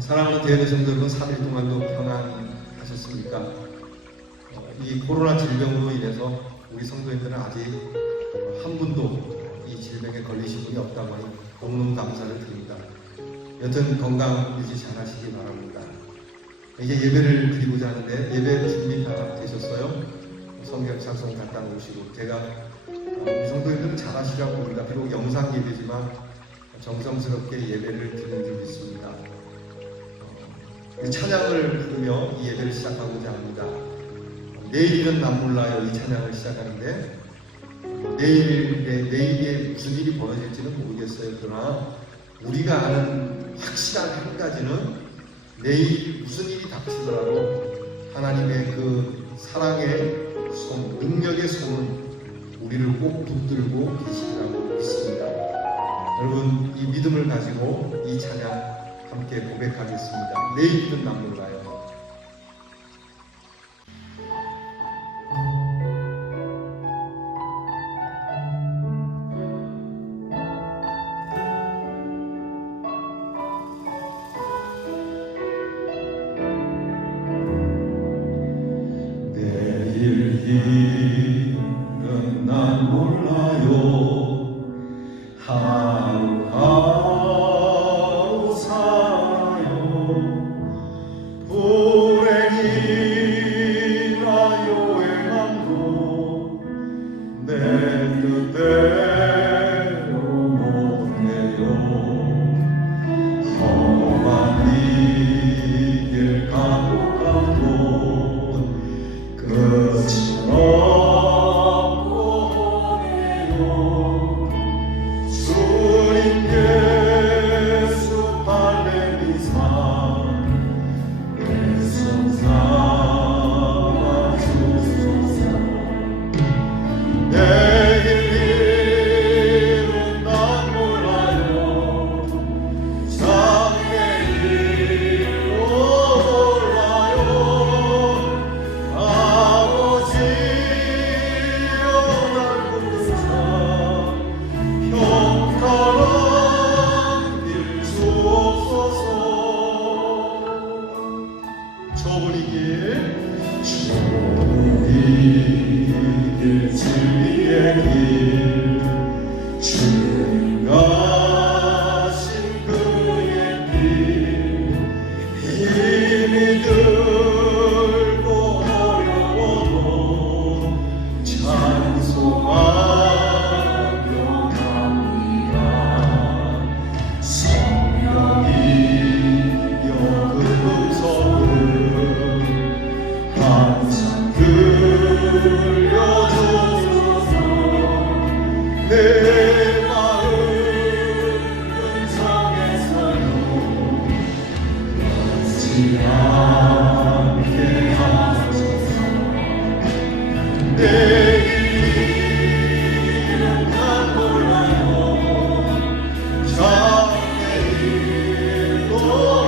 사랑하는 대회 성도여러분, 3일 동안도 평안하셨습니까? 이 코로나 질병으로 인해서 우리 성도님들은 아직 한 분도 이 질병에 걸리신 분이 없다고 하니 너무너무 감사를 드립니다. 여튼 건강 유지 잘 하시기 바랍니다. 이제 예배를 드리고자 하는데 예배 준비 다 되셨어요? 성경 찬송 갖다 놓으시고 제가 우리 성도님들은 잘 하시라고 봅니다. 비록 영상 예배지만 정성스럽게 예배를 드리는 줄 믿습니다. 찬양을 부르며 이 예배를 시작하고자 합니다. 내일은 난 몰라요 이 찬양을 시작하는데 내일에 무슨 일이 벌어질지는 모르겠어요. 그러나 우리가 아는 확실한 한 가지는 내일 무슨 일이 닥치더라도 하나님의 그 사랑의 손, 능력의 손은 우리를 꼭 붙들고 계시리라고 믿습니다. 여러분 이 믿음을 가지고 이 찬양 함께 고백하겠습니다. 내일은 난 몰라요. 내일은 난 몰라요. 하루하루 살아요. 불행이나 요행함도 내 뜻대로 못해요. 험한 이 길 가고 가도 끝은 없고 오네요. 주님께서 발레미사 내 손 잡아주소서. 내일 일은 난 몰라요. 장래일도 몰라요. 아버지여 날 붙드사 평탄한 길 주옵소서. 좁은 이 길 진리의 길 주님 가신 그의 길 힘이 들고 어려워도 찬송하며 갑니다. 성령이 그 음성을 항상 들려주소서. 내 마음 은상에서요 변치 않게 하소서. 내일은 난 몰라요. 장래일도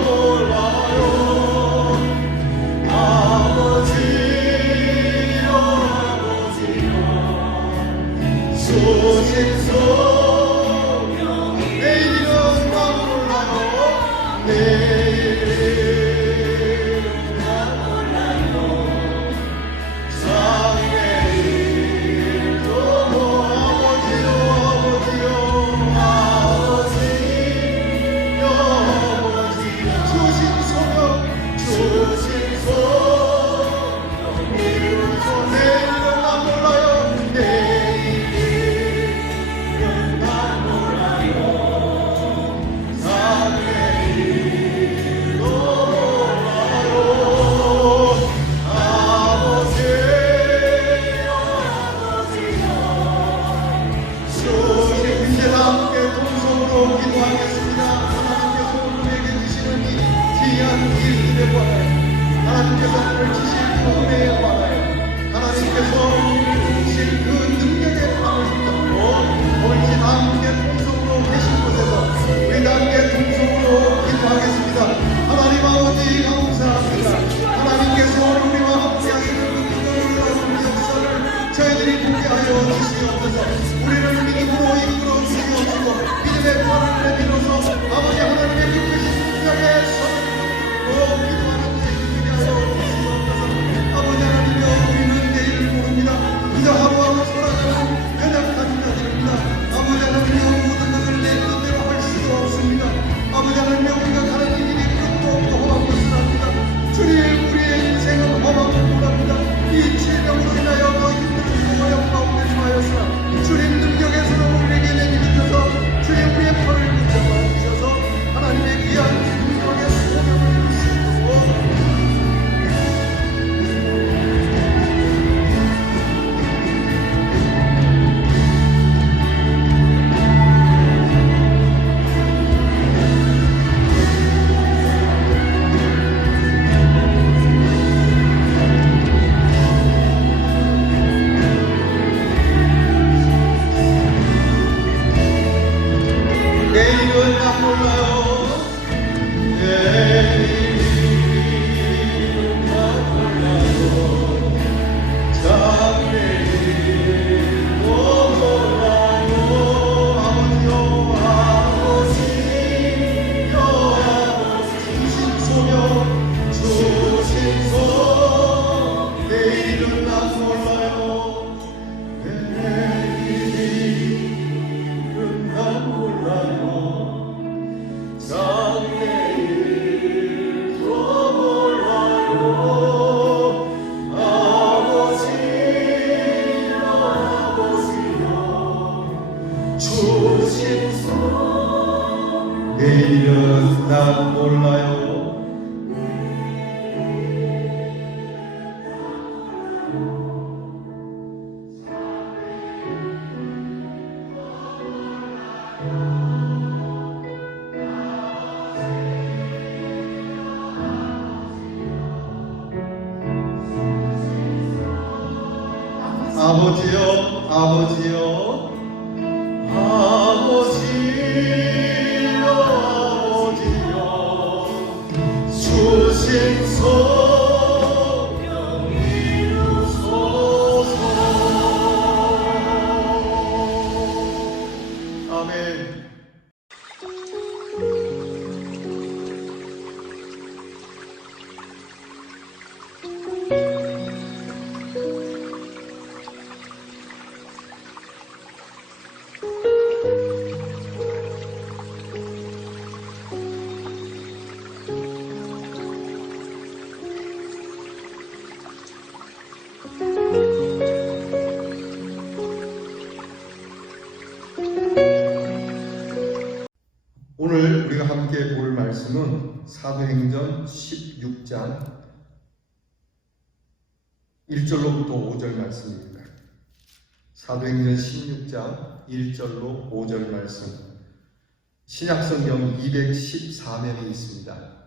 몰라요. 아버지여 아버지여 소신소명 내일은 난 몰라요. 내일은 난 몰라요. 장래일도 아버지여 아버지여 아버지여 아버지여 소신소명 소신소명 이루소. 내일은 난 몰라요. 내일은 난 몰라요. 장래일도 몰라요. 아버지여 아버지여 소신 이제 함께 동성으로 기도하겠습니다. 하나님께서 우리에게 주시는 이 귀한 길들에 관하여 하나님께서 오늘 주신 은혜에 관하여 하나님께서 주신 그 능력의 밤을 붙잡고 오늘 다 함께 동성으로 계신 곳에서 우리 다 함께 동성으로 기도하겠습니다. 하나님 아버지 감사합니다. 하나님께서 우리와 함께 하시는 그 놀라운 역사를 저희들이 보게 하여 주시옵소서. 우리를 믿음으로 이끌어 주시옵시고 믿음의 발을 내밀어서 아버지 하나님의 그 크신 능력의 손을 내일은 난 몰라요. 아버지여, 아버지여, 아버지여, 아버지여, 주신 성령 이루소서. 아멘. 오늘 우리가 함께 볼 말씀은 사도행전 16장 1절로부터 5절 말씀입니다. 사도행전 16장 1절로 5절 말씀, 신약성경 214면이 있습니다.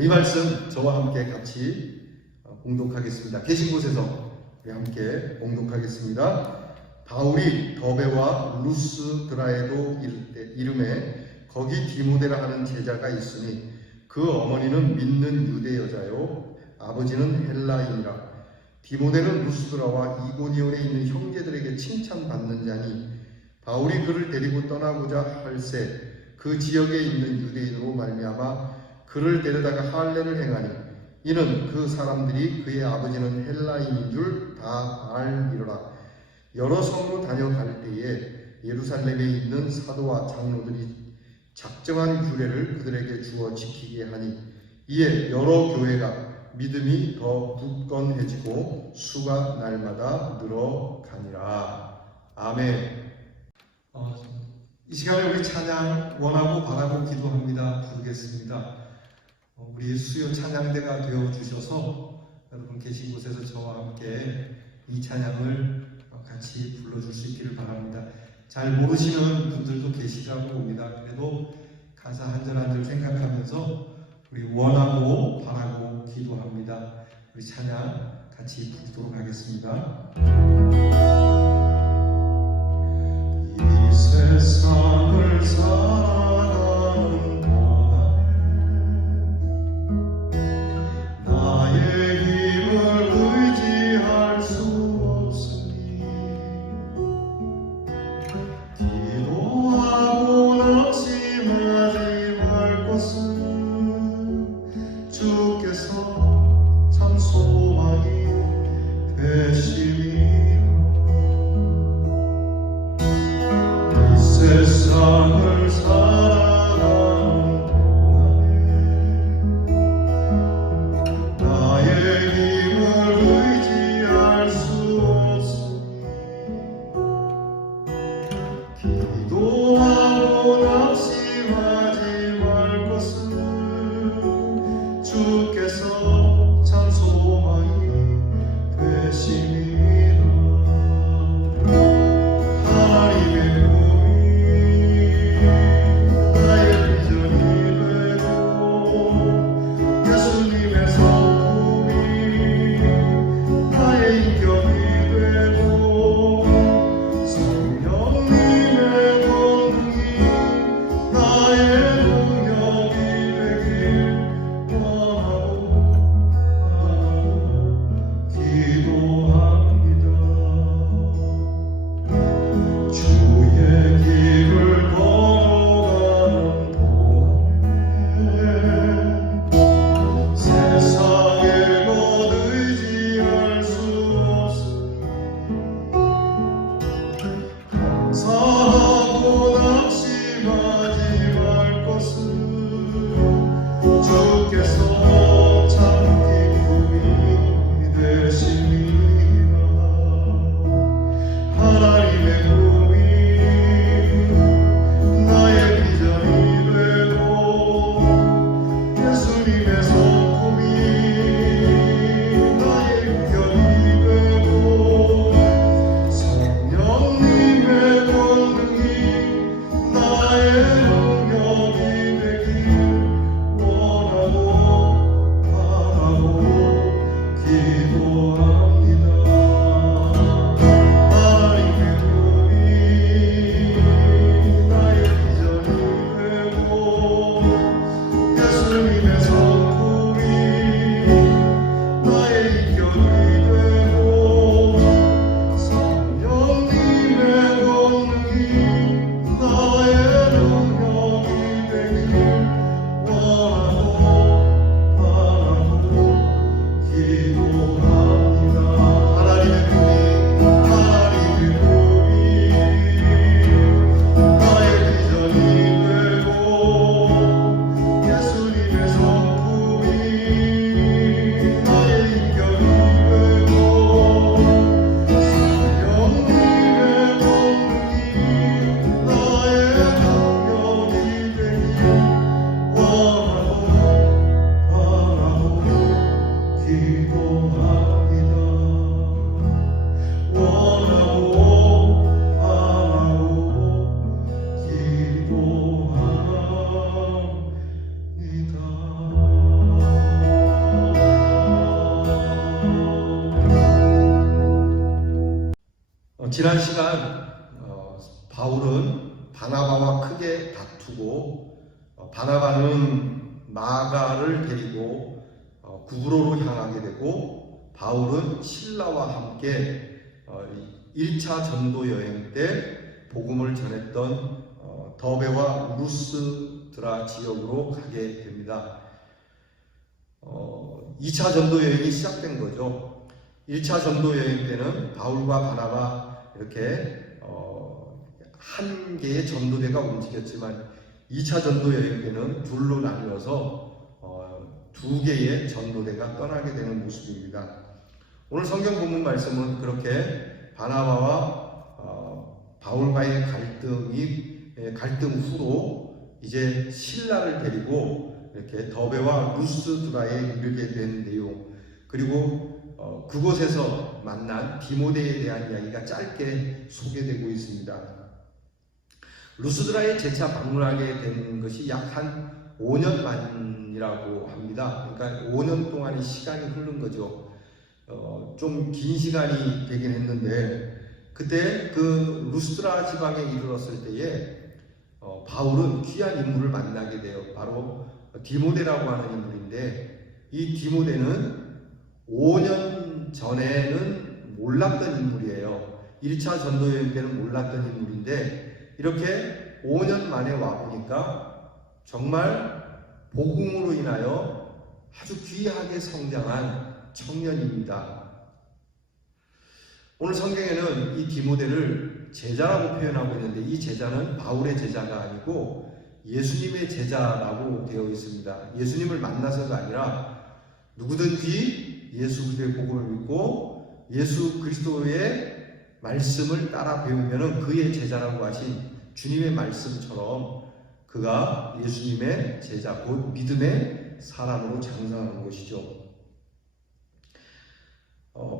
이 말씀 저와 함께 같이 봉독하겠습니다. 계신 곳에서 우리 함께 봉독하겠습니다. 바울이 더베와 루스드라에도 이름에 거기 디모데라 하는 제자가 있으니 그 어머니는 믿는 유대 여자요 아버지는 헬라인이라. 디모데는 루스드라와 이고니온에 있는 형제들에게 칭찬받는 자니 바울이 그를 데리고 떠나고자 할새 그 지역에 있는 유대인으로 말미암아 그를 데려다가 할례를 행하니 이는 그 사람들이 그의 아버지는 헬라인인 줄 다 알미러라. 여러 성으로 다녀갈 때에 예루살렘에 있는 사도와 장로들이 작정한 규례를 그들에게 주어 지키게 하니 이에 여러 교회가 믿음이 더 굳건해지고 수가 날마다 늘어가니라. 아멘. 이 시간에 우리 찬양 원하고 바라고 기도합니다 부르겠습니다. 우리 수요 찬양대가 되어 주셔서 여러분 계신 곳에서 저와 함께 이 찬양을 같이 불러줄 수 있기를 바랍니다. 잘 모르시는 분들도 계시라고 봅니다. 그래도 가사 한 절 한 절 생각하면서 우리 원하고 바라고 기도합니다. 우리 찬양 같이 부르도록 하겠습니다. 이 세상을 살아가는 동안 나의 힘을 의지할 수 없으니 기도하고 낙심하지 말 것은 주께서 참 소망이 되심이라. 이 세상을 살아가는 동안에 나의 힘을 의지할 수 없으니 기도하고 낙심하지 말 것은 주께서 참 소망이 되심이라. 하나님의 꿈이 나의 비전이 되고 예수님의 성품이 나의 인격이 되고 성령님의 권능이 나의 지난 시간 바울은 바나바와 크게 다투고 바나바는 마가를 데리고 구브로로 향하게 되고 바울은 실라와 함께 1차 전도 여행 때 복음을 전했던 더베와 루스드라 지역으로 가게 됩니다. 2차 전도 여행이 시작된 거죠. 1차 전도 여행 때는 바울과 바나바 이렇게 한 개의 전도대가 움직였지만 2차 전도 여행 때는 둘로 나뉘어서 두 개의 전도대가 떠나게 되는 모습입니다. 오늘 성경 본문 말씀은 그렇게 바나바와 바울과의 갈등 후로 이제 실라를 데리고 이렇게 더베와 루스드라에 이르게 된 내용, 그리고 그곳에서 만난 디모데에 대한 이야기가 짧게 소개되고 있습니다. 루스드라에 재차 방문하게 된 것이 약 한 5년 만이라고 합니다. 그러니까 5년 동안의 시간이 흐른 거죠. 좀 긴 시간이 되긴 했는데, 그때 그 루스드라 지방에 이르렀을 때에 바울은 귀한 인물을 만나게 돼요. 바로 디모데라고 하는 인물인데, 이 디모데는 5년 전에는 몰랐던 인물이에요. 1차 전도여행 때는 몰랐던 인물인데, 이렇게 5년 만에 와보니까 정말 복음으로 인하여 아주 귀하게 성장한 청년입니다. 오늘 성경에는 이 디모데를 제자라고 표현하고 있는데, 이 제자는 바울의 제자가 아니고 예수님의 제자라고 되어 있습니다. 예수님을 만나서가 아니라 누구든지 예수 그리스도의 복음을 믿고 예수 그리스도의 말씀을 따라 배우면 그의 제자라고 하신 주님의 말씀처럼 그가 예수님의 제자, 곧 믿음의 사람으로 장성하는 것이죠.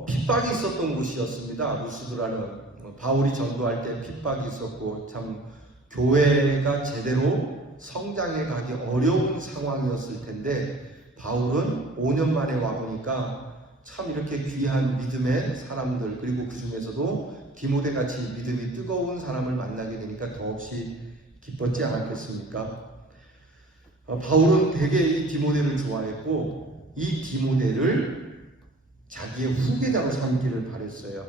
핍박이 있었던 곳이었습니다. 루스드라는 바울이 전도할 때 핍박이 있었고, 참 교회가 제대로 성장해 가기 어려운 상황이었을 텐데, 바울은 5년 만에 와보니까 참 이렇게 귀한 믿음의 사람들, 그리고 그 중에서도 디모데같이 믿음이 뜨거운 사람을 만나게 되니까 더없이 기뻤지 않았겠습니까? 바울은 되게 이 디모데를 좋아했고, 이 디모데를 자기의 후계자로 삼기를 바랬어요.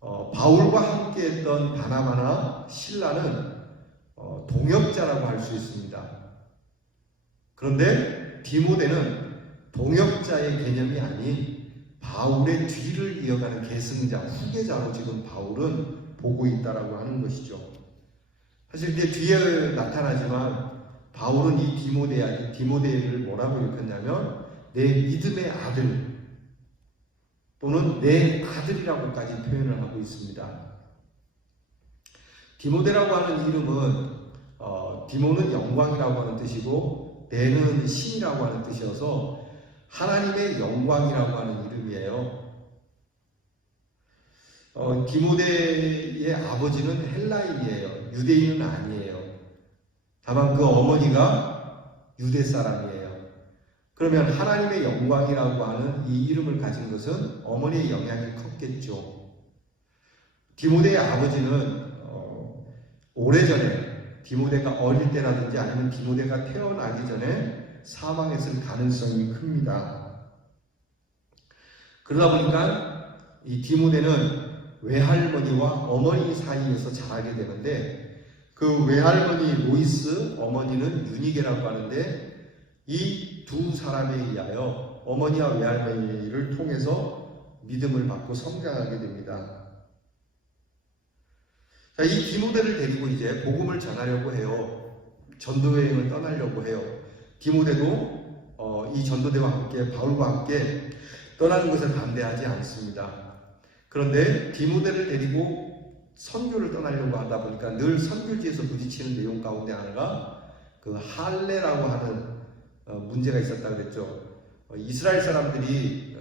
바울과 함께 했던 바나바나 실라는 동역자라고 할 수 있습니다. 그런데 디모데는 동역자의 개념이 아닌 바울의 뒤를 이어가는 계승자, 후계자로 지금 바울은 보고 있다라고 하는 것이죠. 사실 이제 뒤에 나타나지만 바울은 이 디모데를 뭐라고 일컫냐면 내 믿음의 아들 또는 내 아들이라고까지 표현을 하고 있습니다. 디모데라고 하는 이름은 디모는 영광이라고 하는 뜻이고 데는 신이라고 하는 뜻이어서 하나님의 영광이라고 하는 이름이에요. 디모데의 아버지는 헬라인이에요. 유대인은 아니에요. 다만 그 어머니가 유대 사람이에요. 그러면 하나님의 영광이라고 하는 이 이름을 가진 것은 어머니의 영향이 컸겠죠. 디모데의 아버지는 오래전에 디모데가 어릴 때라든지 아니면 디모데가 태어나기 전에 사망했을 가능성이 큽니다. 그러다 보니까 이 디모데는 외할머니와 어머니 사이에서 자라게 되는데, 그 외할머니 로이스, 어머니는 유니게라고 하는데, 이 두 사람에 의하여 어머니와 외할머니를 통해서 믿음을 받고 성장하게 됩니다. 자, 이 디모데를 데리고 이제 복음을 전하려고 해요. 전도여행을 떠나려고 해요. 디모데도 이 전도대와 함께 바울과 함께 떠나는 것을 반대하지 않습니다. 그런데 디모데를 데리고 선교를 떠나려고 하다 보니까 늘 선교지에서 부딪히는 내용 가운데 하나가 그 할례라고 하는 문제가 있었다 그랬죠. 이스라엘 사람들이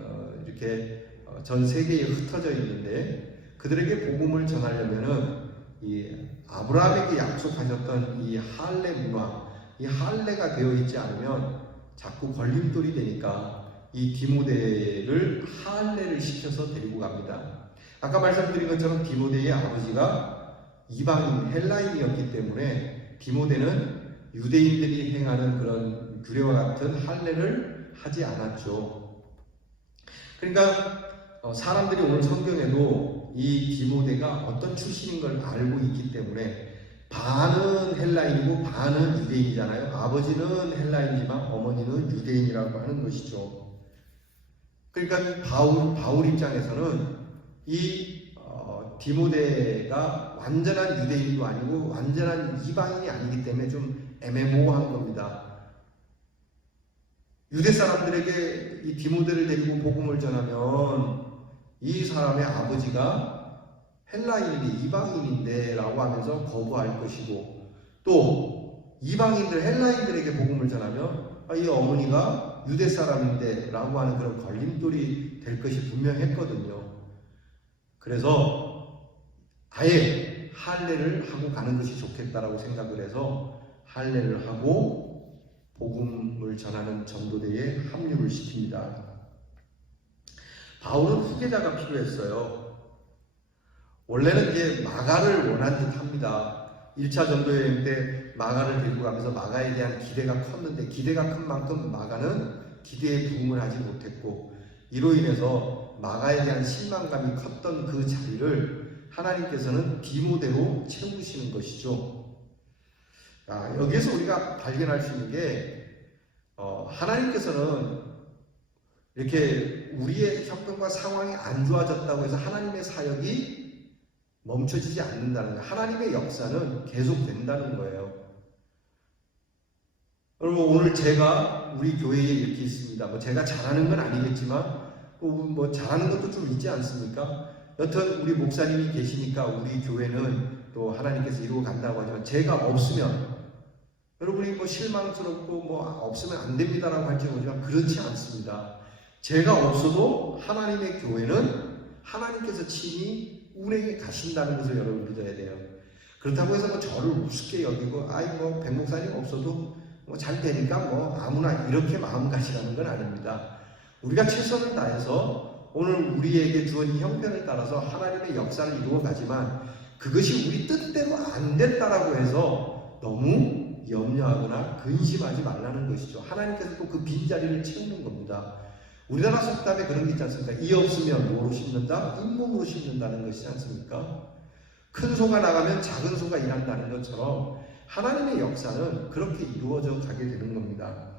이렇게 전 세계에 흩어져 있는데 그들에게 복음을 전하려면은 이 아브라함에게 약속하셨던 이 할례 문화, 이 할례가 되어 있지 않으면 자꾸 걸림돌이 되니까 이 디모데를 할례를 시켜서 데리고 갑니다. 아까 말씀드린 것처럼 디모데의 아버지가 이방인 헬라인이었기 때문에 디모데는 유대인들이 행하는 그런 규례와 같은 할례를 하지 않았죠. 그러니까 사람들이 오늘 성경에도 이 디모데가 어떤 출신인 걸 알고 있기 때문에 반은 헬라인이고 반은 유대인이잖아요. 아버지는 헬라인이지만 어머니는 유대인이라고 하는 것이죠. 그러니까 바울 입장에서는 이 디모데가 완전한 유대인도 아니고 완전한 이방인이 아니기 때문에 좀 애매모호한 겁니다. 유대 사람들에게 이 디모데를 데리고 복음을 전하면 이 사람의 아버지가 헬라인인데 이방인인데 라고 하면서 거부할 것이고, 또 이방인들 헬라인들에게 복음을 전하면 이 어머니가 유대 사람인데 라고 하는 그런 걸림돌이 될 것이 분명했거든요. 그래서 아예 할례를 하고 가는 것이 좋겠다라고 생각을 해서 할례를 하고 복음을 전하는 전도대에 합류를 시킵니다. 바울은 후계자가 필요했어요. 원래는 이제 마가를 원한 듯 합니다. 1차 전도여행 때 마가를 데리고 가면서 마가에 대한 기대가 컸는데 기대가 큰 만큼 마가는 기대에 부응을 하지 못했고, 이로 인해서 마가에 대한 실망감이 컸던 그 자리를 하나님께서는 디모데로 채우시는 것이죠. 여기에서 우리가 발견할 수 있는 게 하나님께서는 이렇게 우리의 형편과 상황이 안 좋아졌다고 해서 하나님의 사역이 멈춰지지 않는다는 거예요. 하나님의 역사는 계속된다는 거예요. 여러분, 오늘 제가 우리 교회에 이렇게 있습니다. 제가 잘하는 건 아니겠지만 잘하는 것도 좀 있지 않습니까? 여튼 우리 목사님이 계시니까 우리 교회는 또 하나님께서 이루어 간다고 하지만 제가 없으면 여러분이 실망스럽고 없으면 안 됩니다라고 할지 모르지만 그렇지 않습니다. 제가 없어도 하나님의 교회는 하나님께서 친히 운행에 가신다는 것을 여러분 믿어야 돼요. 그렇다고 해서 저를 우습게 여기고 백 목사님 없어도 잘 되니까 아무나 이렇게 마음가짐하는 건 아닙니다. 우리가 최선을 다해서 오늘 우리에게 주어진 형편을 따라서 하나님의 역사를 이루어 가지만 그것이 우리 뜻대로 안 됐다라고 해서 너무 염려하거나 근심하지 말라는 것이죠. 하나님께서 또 그 빈자리를 채우는 겁니다. 우리나라 속담에 그런 게 있지 않습니까? 이 없으면 뭐로 심는다? 잇몸으로 심는다는 것이지 않습니까? 큰 소가 나가면 작은 소가 일한다는 것처럼 하나님의 역사는 그렇게 이루어져 가게 되는 겁니다.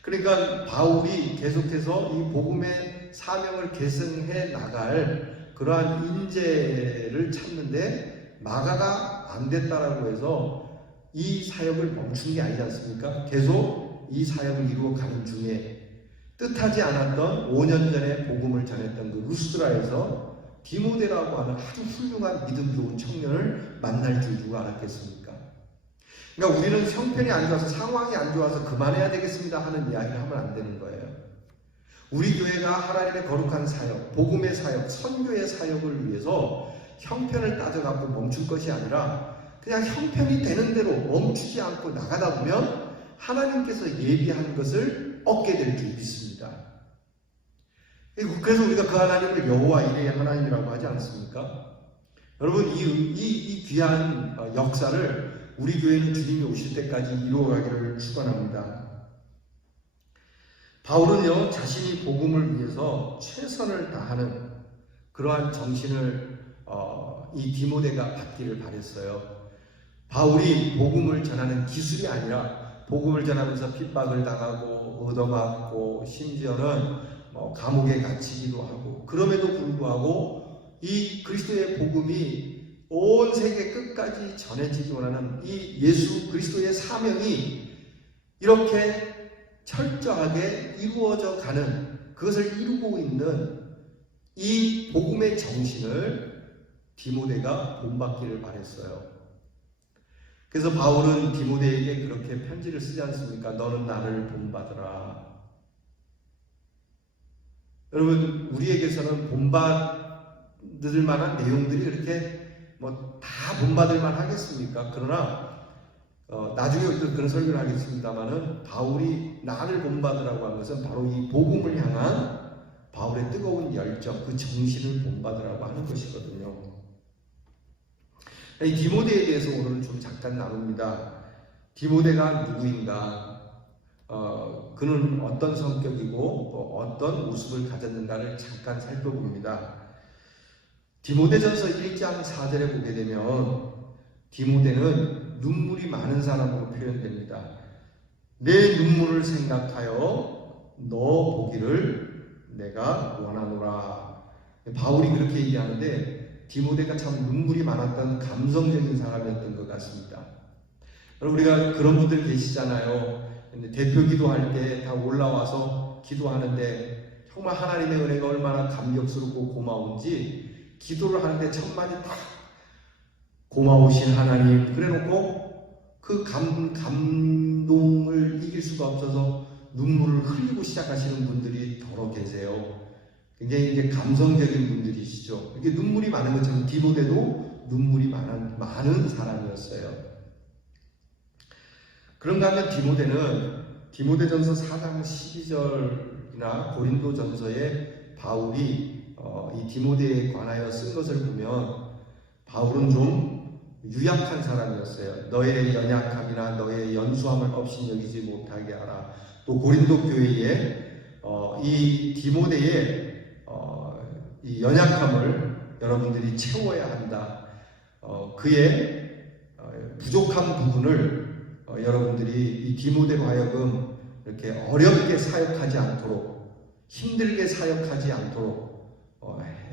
그러니까 바울이 계속해서 이 복음의 사명을 계승해 나갈 그러한 인재를 찾는데 마가가 안 됐다라고 해서 이 사역을 멈춘 게 아니지 않습니까? 계속 이 사역을 이루어 가는 중에 뜻하지 않았던 5년 전에 복음을 전했던 그 루스드라에서 디모데라고 하는 아주 훌륭한 믿음 좋은 청년을 만날 줄 누가 알았겠습니까? 그러니까 우리는 형편이 안 좋아서 상황이 안 좋아서 그만해야 되겠습니다 하는 이야기를 하면 안 되는 거예요. 우리 교회가 하나님의 거룩한 사역, 복음의 사역, 선교의 사역을 위해서 형편을 따져갖고 멈출 것이 아니라 그냥 형편이 되는 대로 멈추지 않고 나가다 보면 하나님께서 예비한 것을 얻게 될 줄 믿습니다. 그래서 우리가 그 하나님을 여호와 이레의 하나님이라고 하지 않습니까? 여러분, 이 귀한 역사를 우리 교회는 주님이 오실 때까지 이루어가기를 축원합니다. 바울은요, 자신이 복음을 위해서 최선을 다하는 그러한 정신을 이 디모데가 받기를 바랬어요. 바울이 복음을 전하는 기술이 아니라 복음을 전하면서 핍박을 당하고 얻어맞고 심지어는 감옥에 갇히기도 하고, 그럼에도 불구하고 이 그리스도의 복음이 온 세계 끝까지 전해지기 원하는 이 예수 그리스도의 사명이 이렇게 철저하게 이루어져 가는, 그것을 이루고 있는 이 복음의 정신을 디모데가 본받기를 바랬어요. 그래서 바울은 디모데에게 그렇게 편지를 쓰지 않습니까? 너는 나를 본받으라. 여러분, 우리에게서는 본받을 만한 내용들이 그렇게 다 본받을 만 하겠습니까? 그러나 나중에 또 그런 설교를 하겠습니다만은 바울이 나를 본받으라고 한 것은 바로 이 복음을 향한 바울의 뜨거운 열정, 그 정신을 본받으라고 하는 것이거든요. 이 디모데에 대해서 오늘은 좀 잠깐 나눕니다. 디모데가 누구인가? 그는 어떤 성격이고 어떤 모습을 가졌는가를 잠깐 살펴봅니다. 디모데전서 1장 4절에 보게 되면 디모데는 눈물이 많은 사람으로 표현됩니다. 내 눈물을 생각하여 너 보기를 내가 원하노라. 바울이 그렇게 얘기하는데 디모데가 참 눈물이 많았던 감성적인 사람이었던 것 같습니다. 여러분, 우리가 그런 분들 계시잖아요. 대표 기도할 때 다 올라와서 기도하는데 정말 하나님의 은혜가 얼마나 감격스럽고 고마운지 기도를 하는데 첫마디 딱 고마우신 하나님 그래놓고 그 감동을 이길 수가 없어서 눈물을 흘리고 시작하시는 분들이 더러 계세요. 굉장히 이제 감성적인 분들이시죠. 이게 눈물이 많은 것처럼 디모데도 눈물이 많은 사람이었어요. 그런가 하면 디모데는 디모데전서 4장 12절이나 고린도전서에 바울이 이 디모데에 관하여 쓴 것을 보면 바울은 좀 유약한 사람이었어요. 너의 연약함이나 너의 연수함을 없이 여기지 못하게 하라. 또 고린도 교회에 이 디모데의 이 연약함을 여러분들이 채워야 한다. 그의 부족한 부분을 여러분들이 이 디모데로 하여금 이렇게 어렵게 사역하지 않도록 힘들게 사역하지 않도록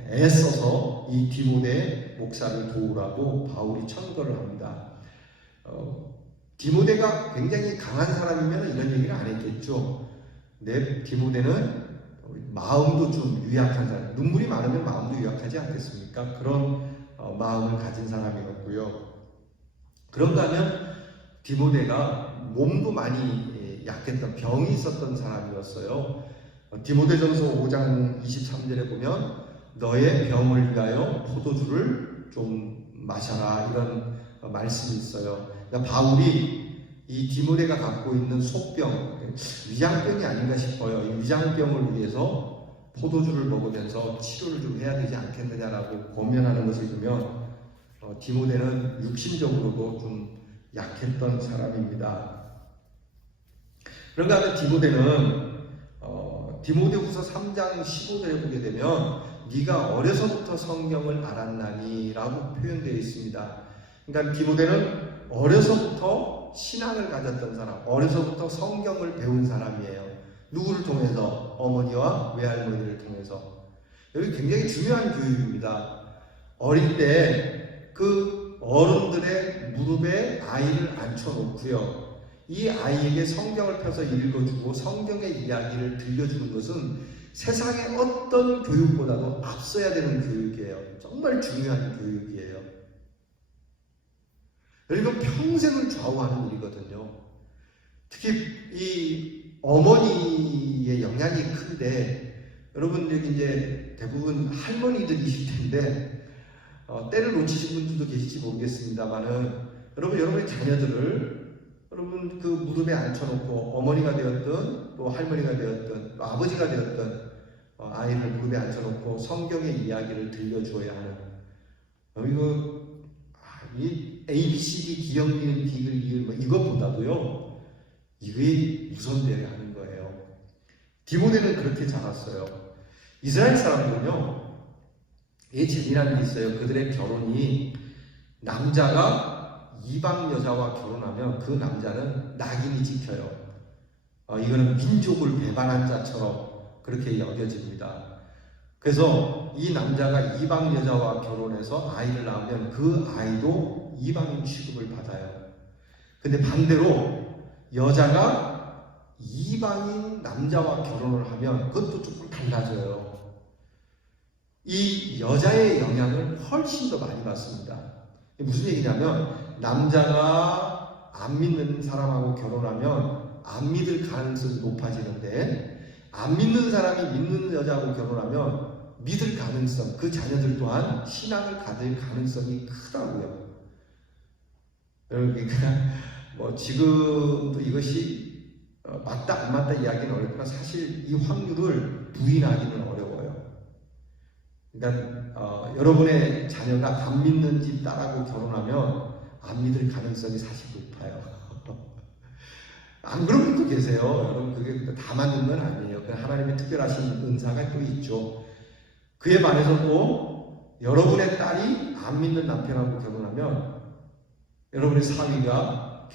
애써서 이 디모데 목사를 도우라고 바울이 청구를 합니다. 디모데가 굉장히 강한 사람이면 이런 얘기를 안 했겠죠. 근데 디모데는 마음도 좀 유약한 사람, 눈물이 많으면 마음도 유약하지 않겠습니까? 그런 마음을 가진 사람이었고요. 그런가 하면 디모데가 몸도 많이 약했던 병이 있었던 사람이었어요. 디모데전서 5장 23절에 보면 너의 병을 위하여 포도주를 좀 마셔라 이런 말씀이 있어요. 그러니까 바울이 이 디모데가 갖고 있는 속병, 위장병이 아닌가 싶어요. 이 위장병을 위해서 포도주를 먹으면서 치료를 좀 해야 되지 않겠느냐라고 권면하는 것을 보면 디모데는 육신적으로도 좀 약했던 사람입니다. 그런가 하면 디모데는 디모데후서 3장 15절에 보게 되면 네가 어려서부터 성경을 알았나니 라고 표현되어 있습니다. 그러니까 디모데는 어려서부터 신앙을 가졌던 사람, 어려서부터 성경을 배운 사람이에요. 누구를 통해서? 어머니와 외할머니를 통해서. 여기 굉장히 중요한 교육입니다. 어릴 때 그 어른들의 무릎에 아이를 앉혀놓고요. 이 아이에게 성경을 펴서 읽어주고 성경의 이야기를 들려주는 것은 세상의 어떤 교육보다도 앞서야 되는 교육이에요. 정말 중요한 교육이에요. 그리고 평생을 좌우하는 일이거든요. 특히 이 어머니의 영향이 큰데 여러분 여기 이제 대부분 할머니들이실 텐데 때를 놓치신 분들도 계실지 모르겠습니다만은 여러분의 자녀들을 여러분 그 무릎에 앉혀놓고 어머니가 되었든 또 할머니가 되었든 또 아버지가 되었든 아이를 무릎에 앉혀놓고 성경의 이야기를 들려주어야 하는 이 ABCD 기역 니은 디귿 리을 뭐 이것보다도요 이게 우선되어야 하는 거예요. 디모데는 그렇게 자랐어요. 이스라엘 사람들은요 재미난 게 있어요. 그들의 결혼이 남자가 이방 여자와 결혼하면 그 남자는 낙인이 찍혀요. 이거는 민족을 배반한 자처럼 그렇게 여겨집니다. 그래서 이 남자가 이방 여자와 결혼해서 아이를 낳으면 그 아이도 이방인 취급을 받아요. 근데 반대로 여자가 이방인 남자와 결혼을 하면 그것도 조금 달라져요. 이 여자의 영향을 훨씬 더 많이 받습니다. 무슨 얘기냐면 남자가 안 믿는 사람하고 결혼하면 안 믿을 가능성이 높아지는데 안 믿는 사람이 믿는 여자하고 결혼하면 믿을 가능성, 그 자녀들 또한 신앙을 가질 가능성이 크다고요. 여러분 뭐 지금도 이것이 맞다 안 맞다 이야기는 어렵지만 사실 이 확률을 부인하기는 어려워요. 그러니까 여러분의 자녀가 안 믿는 집 딸하고 결혼하면 안 믿을 가능성이 사실 높아요. 안 그런 분도 계세요. 여러분 그게 다 맞는 건 아니에요. 하나님의 특별하신 은사가 또 있죠. 그에 반해서도 여러분의 딸이 안 믿는 남편하고 결혼하면 여러분의 사위가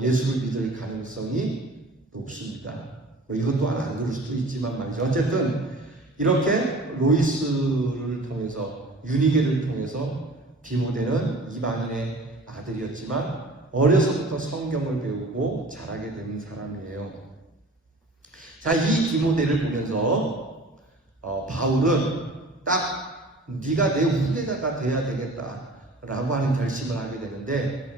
예수를 믿을 가능성이 높습니다. 이것 또한 안 그럴 수도 있지만 말이죠. 어쨌든 이렇게 로이스를 통해서 유니게를 통해서 디모데는 이방인의 아들이었지만 어려서부터 성경을 배우고 자라게 된 사람이에요. 자, 이 디모데를 보면서 바울은 딱 네가 내 후계자가 돼야 되겠다라고 하는 결심을 하게 되는데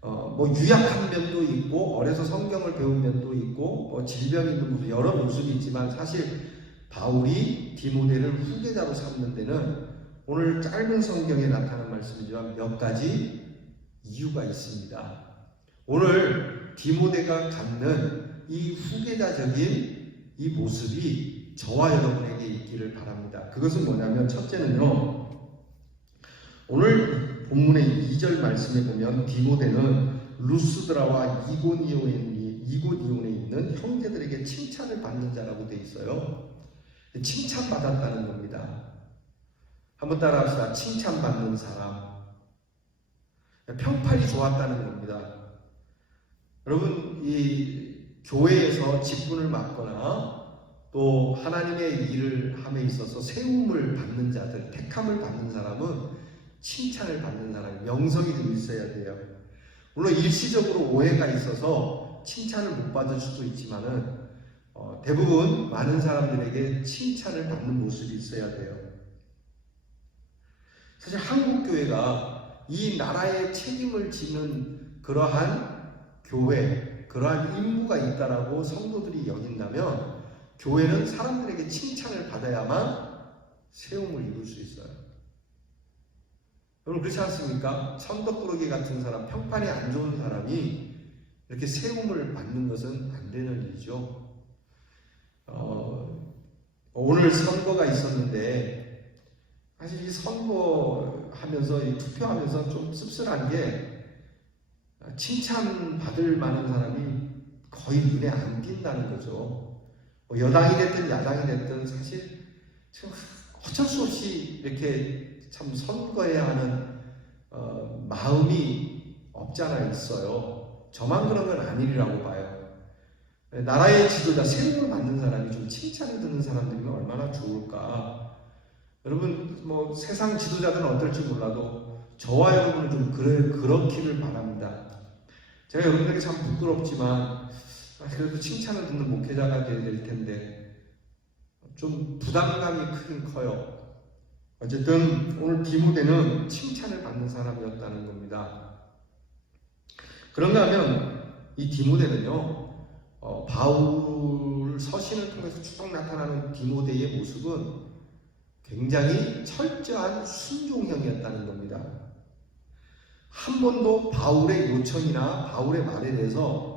뭐 유약한 면도 있고 어려서 성경을 배운 면도 있고 뭐 질병이 있는 여러 모습이 있지만 사실 바울이 디모데를 후계자로 삼는 데는 오늘 짧은 성경에 나타난 말씀이지만 몇 가지 이유가 있습니다. 오늘 디모데가 갖는 이 후계자적인 이 모습이 저와 여러분에게 있기를 바랍니다. 그것은 뭐냐면 첫째는요, 오늘 본문의 2절 말씀에 보면 디모데는 루스드라와 이고니온에 있는 형제들에게 칭찬을 받는 자라고 되어 있어요. 칭찬받았다는 겁니다. 한번 따라합시다. 칭찬받는 사람. 평판이 좋았다는 겁니다. 여러분, 이 교회에서 직분을 맡거나 또 하나님의 일을 함에 있어서 세움을 받는 자들, 택함을 받는 사람은 칭찬을 받는 사람이 명성이 좀 있어야 돼요. 물론 일시적으로 오해가 있어서 칭찬을 못 받을 수도 있지만은 대부분 많은 사람들에게 칭찬을 받는 모습이 있어야 돼요. 사실 한국 교회가 이 나라의 책임을 지는 그러한 교회, 그러한 임무가 있다라고 성도들이 여긴다면 교회는 사람들에게 칭찬을 받아야만 세움을 이룰 수 있어요. 여러분 그렇지 않습니까? 천덕꾸러기 같은 사람, 평판이 안 좋은 사람이 이렇게 세움을 받는 것은 안 되는 일이죠. 오늘 선거가 있었는데 사실 이 선거하면서 이 투표하면서 좀 씁쓸한 게 칭찬받을 만한 사람이 거의 눈에 안 띈다는 거죠. 여당이 됐든 야당이 됐든 사실 지금 어쩔 수 없이 이렇게 참 선거해야 하는 마음이 없잖아 있어요. 저만 그런 건 아니라고 봐요. 나라의 지도자, 세움을 받는 사람이 좀 칭찬을 듣는 사람들이면 얼마나 좋을까. 여러분 뭐 세상 지도자들은 어떨지 몰라도 저와 여러분은 좀 그렇기를 바랍니다. 제가 여러분에게 참 부끄럽지만 그래도 칭찬을 듣는 목회자가 되어야 될 텐데 좀 부담감이 크긴 커요. 어쨌든 오늘 디모데는 칭찬을 받는 사람이었다는 겁니다. 그런가 하면 이 디모데는요, 바울 서신을 통해서 쭉 나타나는 디모데의 모습은 굉장히 철저한 순종형이었다는 겁니다. 한 번도 바울의 요청이나 바울의 말에 대해서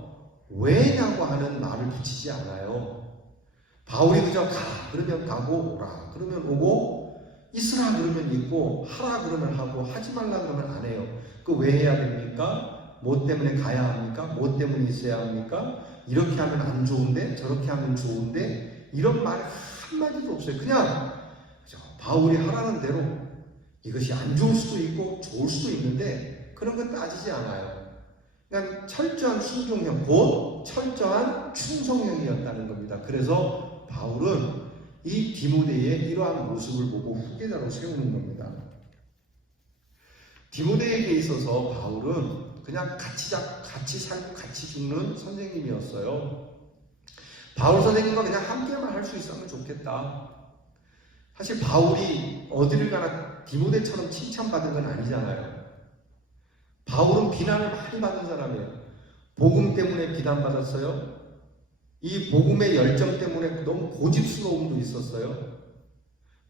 왜냐고 하는 말을 붙이지 않아요. 바울이 그저 가 그러면 가고 오라 그러면 오고 있으라 그러면 있고 하라 그러면 하고 하지 말라 그러면 안 해요. 그 왜 해야 됩니까? 뭐 때문에 가야 합니까? 뭐 때문에 있어야 합니까? 이렇게 하면 안 좋은데 저렇게 하면 좋은데 이런 말 한마디도 없어요. 그냥 바울이 하라는 대로 이것이 안 좋을 수도 있고 좋을 수도 있는데 그런 건 따지지 않아요. 그냥 철저한 순종형, 곧 철저한 충성형이었다는 겁니다. 그래서 바울은 이 디모데의 이러한 모습을 보고 후계자로 세우는 겁니다. 디모데에게 있어서 바울은 그냥 같이 살고 같이 죽는 선생님이었어요. 바울 선생님과 그냥 함께만 할 수 있으면 좋겠다. 사실 바울이 어디를 가나 디모데처럼 칭찬받은 건 아니잖아요. 바울은 비난을 많이 받은 사람이에요. 복음 때문에 비난받았어요. 이 복음의 열정 때문에 너무 고집스러움도 있었어요.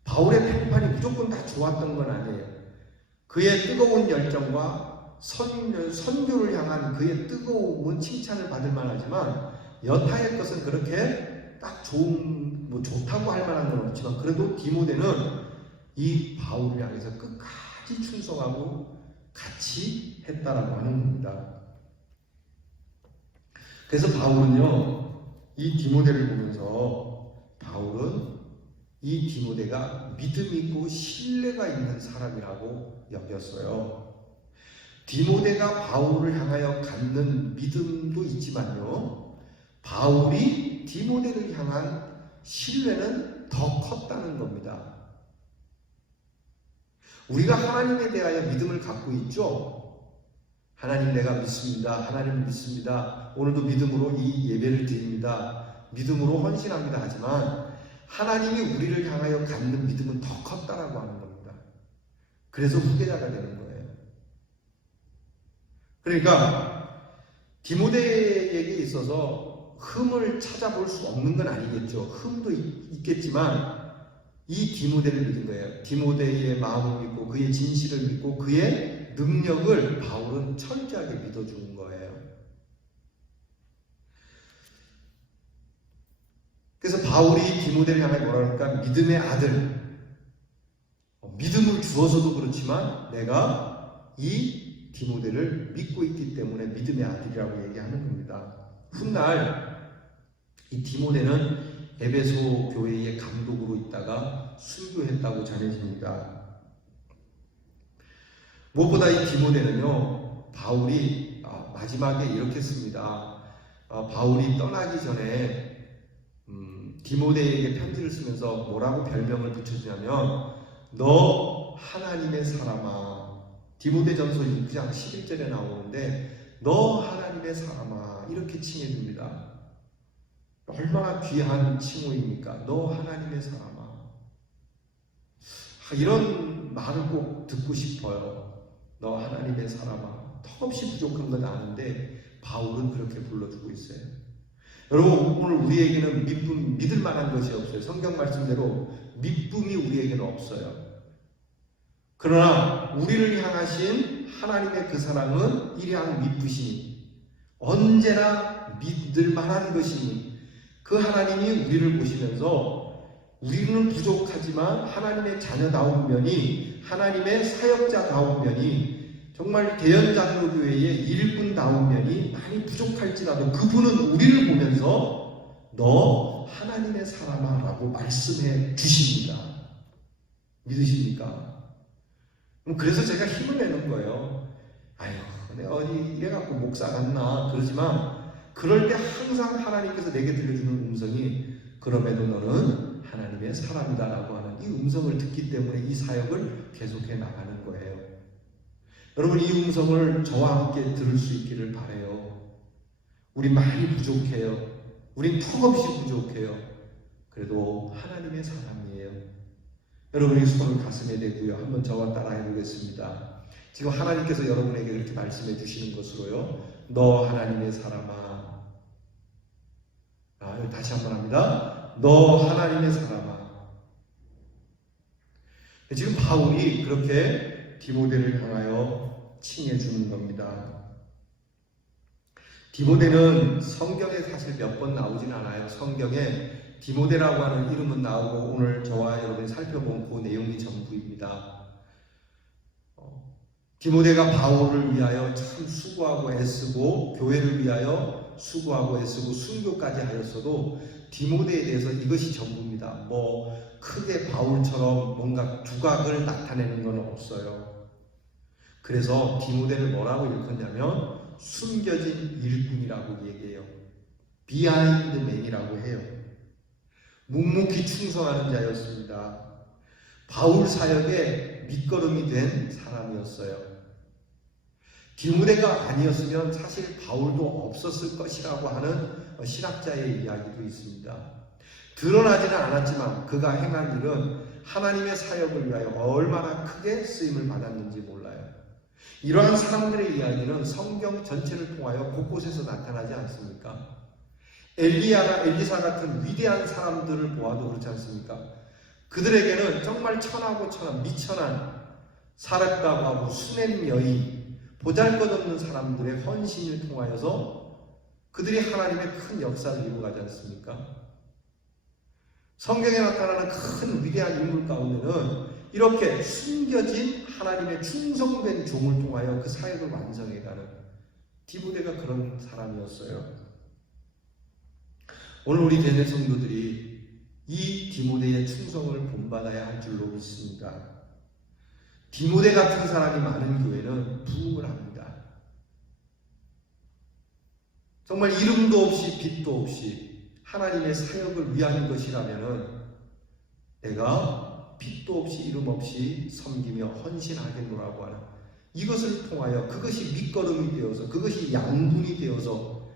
바울의 평판이 무조건 다 좋았던 건 아니에요. 그의 뜨거운 열정과 선교를 향한 그의 뜨거움은 칭찬을 받을 만하지만 여타의 것은 그렇게 딱 좋다고 할 만한 건 없지만 그래도 디모데는 이 바울을 향해서 끝까지 충성하고 같이 했다라고 하는 겁니다. 그래서 바울은요, 이 디모데를 보면서 바울은 이 디모데가 믿음 있고 신뢰가 있는 사람이라고 여겼어요. 디모데가 바울을 향하여 갖는 믿음도 있지만요, 바울이 디모데를 향한 신뢰는 더 컸다는 겁니다. 우리가 하나님에 대하여 믿음을 갖고 있죠. 하나님 내가 믿습니다. 하나님 믿습니다. 오늘도 믿음으로 이 예배를 드립니다. 믿음으로 헌신합니다. 하지만 하나님이 우리를 향하여 갖는 믿음은 더 컸다라고 하는 겁니다. 그래서 후계자가 되는 거예요. 그러니까 디모데에게 있어서 흠을 찾아볼 수 없는 건 아니겠죠. 흠도 있겠지만 이 디모데를 믿은 거예요. 디모데의 마음을 믿고 그의 진실을 믿고 그의 능력을 바울은 철저하게 믿어주는 거예요. 그래서 바울이 디모데를 향해 뭐라 그럴까? 믿음의 아들. 믿음을 주어서도 그렇지만 내가 이 디모데를 믿고 있기 때문에 믿음의 아들이라고 얘기하는 겁니다. 훗날 이 디모데는 에베소 교회의 감독으로 있다가 순교했다고 전해집니다. 무엇보다 이 디모데는요, 바울이 마지막에 이렇게 씁니다. 바울이 떠나기 전에 디모데에게 편지를 쓰면서 뭐라고 별명을 붙여주냐면 너 하나님의 사람아. 디모데전서 6장 11절에 나오는데 너 하나님의 사람아 이렇게 칭해줍니다. 얼마나 귀한 칭호입니까? 너 하나님의 사람아. 이런 말을 꼭 듣고 싶어요. 너 하나님의 사람아. 턱없이 부족한 건 아는데 바울은 그렇게 불러주고 있어요. 여러분 오늘 우리에게는 믿을 만한 것이 없어요. 성경 말씀대로 믿음이 우리에게는 없어요. 그러나 우리를 향하신 하나님의 그 사랑은 일양 믿으시니 언제나 믿을 만한 것이니 그 하나님이 우리를 보시면서 우리는 부족하지만 하나님의 자녀다운 면이 하나님의 사역자다운 면이 정말 대연장로교회의 일꾼다운 면이 많이 부족할지라도 그분은 우리를 보면서 너 하나님의 사람아 라고 말씀해 주십니다. 믿으십니까? 그래서 제가 힘을 내는 거예요. 아유 내가 어디 이래갖고 목사 같나 그러지만 그럴 때 항상 하나님께서 내게 들려주는 음성이 그럼에도 너는 하나님의 사람이다 라고 하는 이 음성을 듣기 때문에 이 사역을 계속해 나가는 거예요. 여러분 이 음성을 저와 함께 들을 수 있기를 바라요. 우리 많이 부족해요. 우린 턱없이 부족해요. 그래도 하나님의 사람이에요. 여러분의 손을 가슴에 대고요. 한번 저와 따라 해보겠습니다. 지금 하나님께서 여러분에게 이렇게 말씀해 주시는 것으로요. 너 하나님의 사람아. 다시 한번 합니다. 너 하나님의 사람아. 지금 바울이 그렇게 디모데를 향하여 칭해 주는 겁니다. 디모데는 성경에 사실 몇 번 나오진 않아요. 성경에 디모데라고 하는 이름은 나오고 오늘 저와 여러분이 살펴본 그 내용이 전부입니다. 디모데가 바울을 위하여 참 수고하고 애쓰고 교회를 위하여 수고하고 애쓰고 순교까지 하였어도 디모데에 대해서 이것이 전부입니다. 크게 바울처럼 뭔가 두각을 나타내는 건 없어요. 그래서 디모데를 뭐라고 일컫냐면 숨겨진 일꾼이라고 얘기해요. 비하인드 맨이라고 해요. 묵묵히 충성하는 자였습니다. 바울 사역의 밑거름이 된 사람이었어요. 디모데가 아니었으면 사실 바울도 없었을 것이라고 하는 신학자의 이야기도 있습니다. 드러나지는 않았지만 그가 행한 일은 하나님의 사역을 위하여 얼마나 크게 쓰임을 받았는지 몰라요. 이러한 사람들의 이야기는 성경 전체를 통하여 곳곳에서 나타나지 않습니까? 엘리야나 엘리사 같은 위대한 사람들을 보아도 그렇지 않습니까? 그들에게는 정말 천하고 천한 미천한 사렙다고 하고 수넴 여인 보잘것없는 사람들의 헌신을 통하여서 그들이 하나님의 큰 역사를 이루어가지 않습니까? 성경에 나타나는 큰 위대한 인물 가운데는 이렇게 숨겨진 하나님의 충성된 종을 통하여 그 사역을 완성해가는 디모데가 그런 사람이었어요. 오늘 우리 대전 성도들이 이 디모데의 충성을 본받아야 할 줄로 믿습니다. 디모데 같은 사람이 많은 교회는 부흥을 합니다. 정말 이름도 없이 빛도 없이 하나님의 사역을 위한 것이라면 내가 빛도 없이 이름 없이 섬기며 헌신하겠노라고 하는 이것을 통하여 그것이 밑거름이 되어서 그것이 양분이 되어서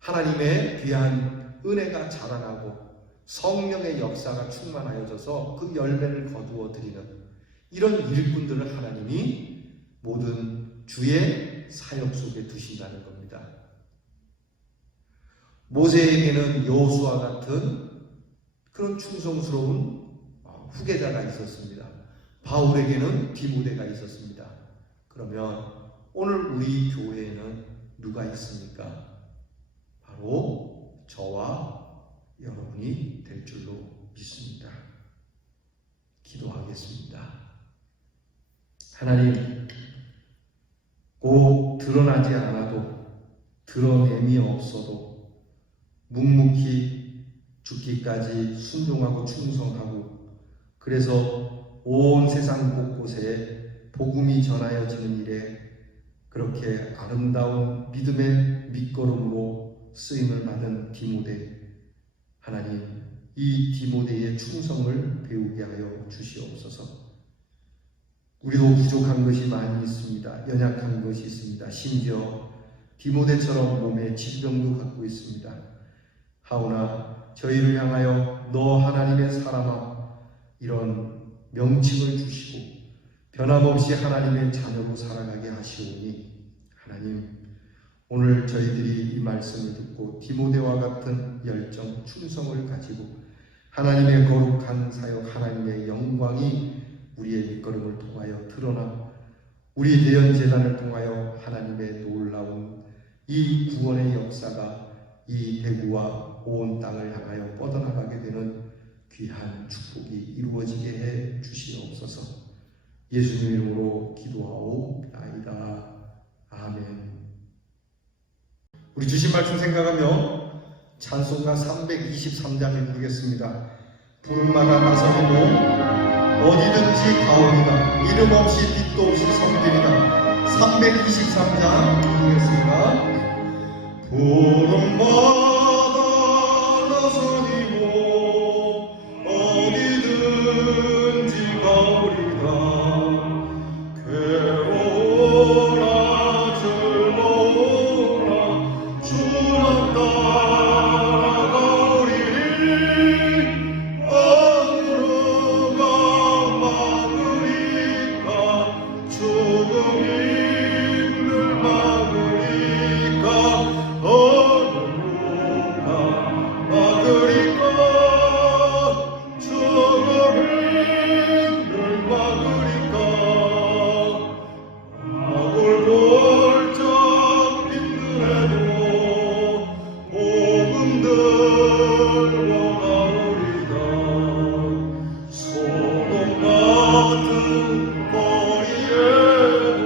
하나님의 귀한 은혜가 자라나고 성령의 역사가 충만하여져서 그 열매를 거두어 드리는 이런 일꾼들을 하나님이 모든 주의 사역 속에 두신다는 겁니다. 모세에게는 여호수아 같은 그런 충성스러운 후계자가 있었습니다. 바울에게는 디모데가 있었습니다. 그러면 오늘 우리 교회에는 누가 있습니까? 바로 저와 여러분이 될 줄로 믿습니다. 기도하겠습니다. 하나님, 꼭 드러나지 않아도 드러냄이 없어도 묵묵히 죽기까지 순종하고 충성하고 그래서 온 세상 곳곳에 복음이 전하여지는 일에 그렇게 아름다운 믿음의 밑거름으로 쓰임을 받은 디모데, 하나님 이 디모데의 충성을 배우게 하여 주시옵소서. 우리도 부족한 것이 많이 있습니다. 연약한 것이 있습니다. 심지어 디모데처럼 몸에 질병도 갖고 있습니다. 하오나 저희를 향하여 너 하나님의 사람아 이런 명칭을 주시고 변함없이 하나님의 자녀로 살아가게 하시오니 하나님, 오늘 저희들이 이 말씀을 듣고 디모데와 같은 열정, 충성을 가지고 하나님의 거룩한 사역, 하나님의 영광이 우리의 밑거름을 통하여 드러나 우리 대연재단을 통하여 하나님의 놀라운 이 구원의 역사가 이 대구와 온 땅을 향하여 뻗어나가게 되는 귀한 축복이 이루어지게 해 주시옵소서. 예수님 이름으로 기도하옵나이다. 아멘. 우리 주신 말씀 생각하며 찬송가 323장을 부르겠습니다. 부름마다 나서고 어디든지 가오리다. 이름 없이 빛도 없이 섬기리다. 323장 부르겠습니다. 부름마다 나서니고 어디든지 가오리다. 괴로우나 즐거우나 주만 따라가오리니 어느로가 막으리까 죽음이 늘 막으리까 어느로가 막으리까 죽음이 늘 막으리까 막을 골짝 빈들에도 복음 들고 가오리다. 소돔 같은 거리에도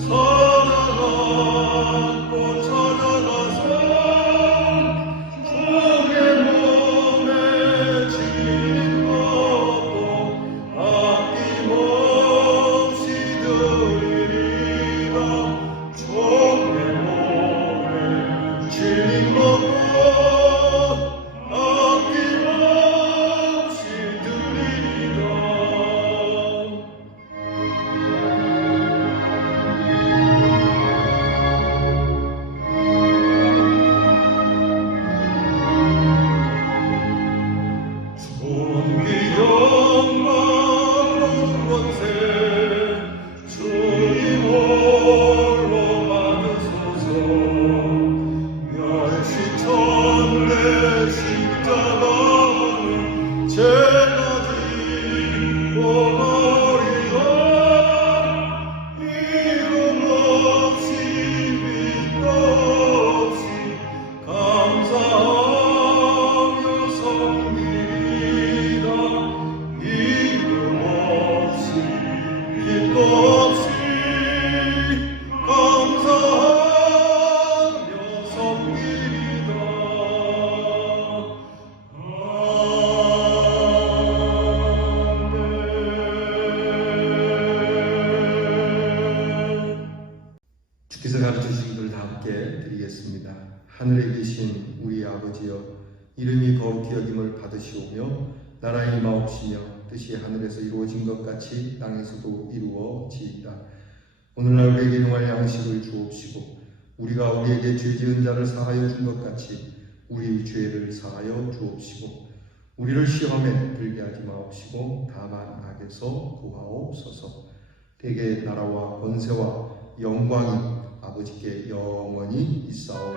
살아가고 찾아가서 주의 몸에 지닌 것도 아낌없이 드리리라. 주의 몸에 지닌 것도 아낌없이 드리리라. 존귀 영광 권세 주님 홀로 받으소서. 멸시치 말씀들 다 함께 드리겠습니다. 하늘에 계신 우리 아버지여, 이름이 거룩히 여김을 받으시오며 나라의 임하옵시며 뜻이 하늘에서 이루어진 것 같이 땅에서도 이루어지이다. 오늘날 우리에게 용할 양식을 주옵시고 우리가 우리에게 죄 지은 자를 사하여 준 것 같이 우리 죄를 사하여 주옵시고 우리를 시험에 들게 하지 마옵시고 다만 악에서 구하옵소서. 대개 나라와 권세와 영광이 아버지께 영원히 있사옵나이다.